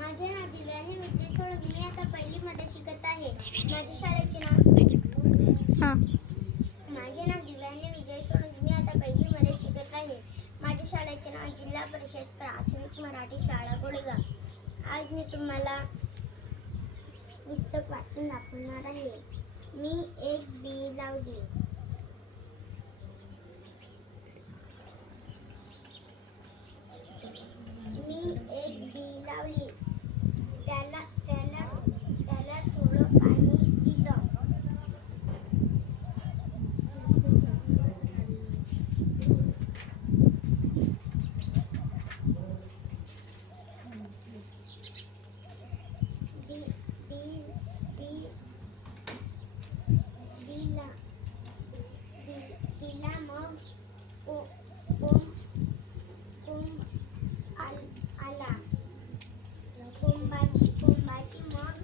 माझे नाव दिव्यानी विजय सोळंके. मी आता पहिलीमध्ये शिकत आहे. माझ्या शाळेचे नाव माझे नाव दिव्यानी विजय सोळंके. मी आता पहिलीमध्ये शिकत आहे. माझ्या शाळेचे नाव जिल्हा परिषद प्राथमिक मराठी शाळा गोळेगाव. आज मी तुम्हाला पुस्तक वाचून दाखवणार आहे. मी एक बी लावली. मी एक बी लावली. त्याला थोडं पाणी दिलं. बिला मग आला. कोंबाची मग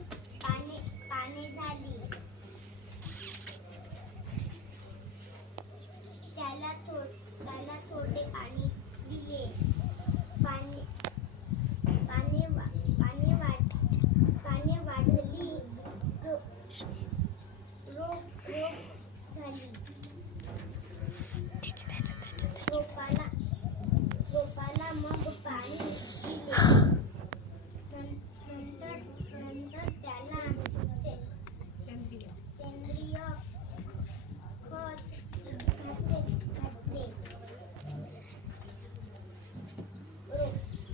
पाने झाली. त्याला थोडे पाणी दिले. पाने वाढली. रोप झाली. रोपाला मग पाणी दिले. नंतर त्याला सेंद्रिय खत घातले.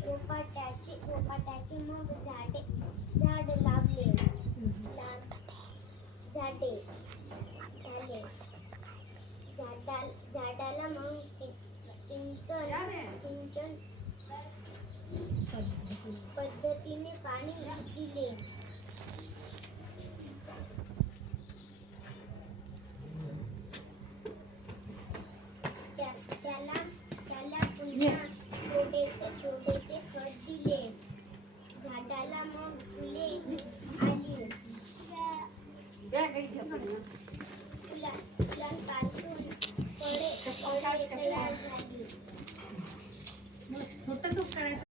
रोपाट्याचे मग झाड लावले. झाडाला मग सिंचन पद्धतीने पाणी दिले. त्याला पुन्हा थोडेसे खत दिले. झाडाला मग फुले आली.